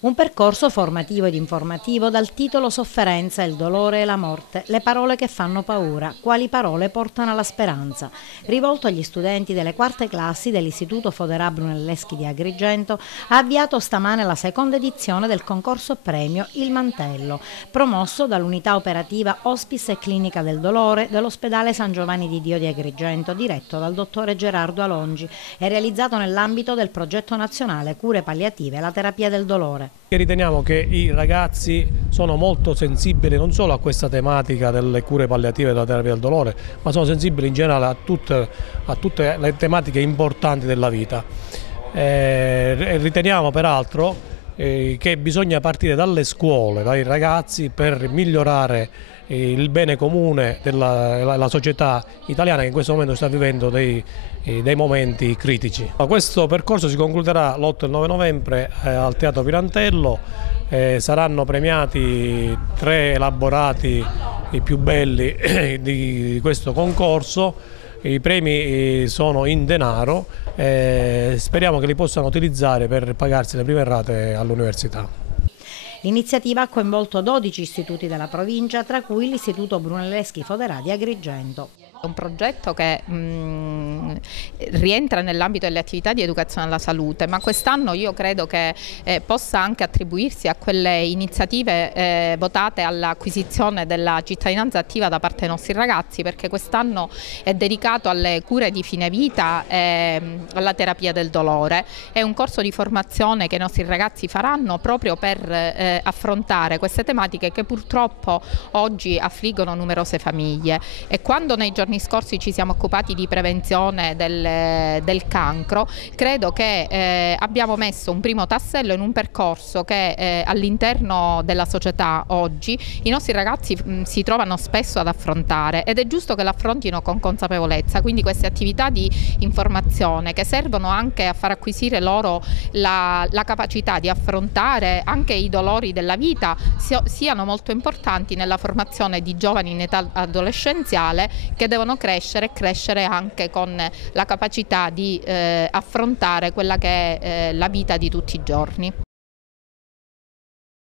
Un percorso formativo ed informativo dal titolo Sofferenza, il dolore e la morte, le parole che fanno paura, quali parole portano alla speranza, rivolto agli studenti delle quarte classi dell'Istituto Foderà Brunelleschi di Agrigento, ha avviato stamane la seconda edizione del concorso premio Il Mantello, promosso dall'unità operativa Hospice e Clinica del Dolore dell'ospedale San Giovanni di Dio di Agrigento, diretto dal dottore Gerardo Alongi e realizzato nell'ambito del progetto nazionale Cure Palliative e la terapia del dolore. Riteniamo che i ragazzi sono molto sensibili non solo a questa tematica delle cure palliative e della terapia del dolore, ma sono sensibili in generale a tutte le tematiche importanti della vita. Riteniamo peraltro che bisogna partire dalle scuole, dai ragazzi, per migliorare il bene comune della società italiana, che in questo momento sta vivendo dei momenti critici. Questo percorso si concluderà l'8 e il 9 novembre al Teatro Pirantello. Saranno premiati 3 elaborati, i più belli di questo concorso. I premi sono in denaro, speriamo che li possano utilizzare per pagarsi le prime rate all'università. L'iniziativa ha coinvolto 12 istituti della provincia, tra cui l'Istituto Brunelleschi Foderà di Agrigento. È un progetto che rientra nell'ambito delle attività di educazione alla salute, ma quest'anno io credo che possa anche attribuirsi a quelle iniziative votate all'acquisizione della cittadinanza attiva da parte dei nostri ragazzi, perché quest'anno è dedicato alle cure di fine vita e alla terapia del dolore. È un corso di formazione che i nostri ragazzi faranno proprio per affrontare queste tematiche che purtroppo oggi affliggono numerose famiglie, e quando nei giorni scorsi ci siamo occupati di prevenzione del cancro, credo che abbiamo messo un primo tassello in un percorso che all'interno della società oggi i nostri ragazzi si trovano spesso ad affrontare, ed è giusto che l'affrontino con consapevolezza. Quindi queste attività di informazione, che servono anche a far acquisire loro la capacità di affrontare anche i dolori della vita, siano molto importanti nella formazione di giovani in età adolescenziale, che devono crescere e crescere anche con la capacità di affrontare quella che è la vita di tutti i giorni.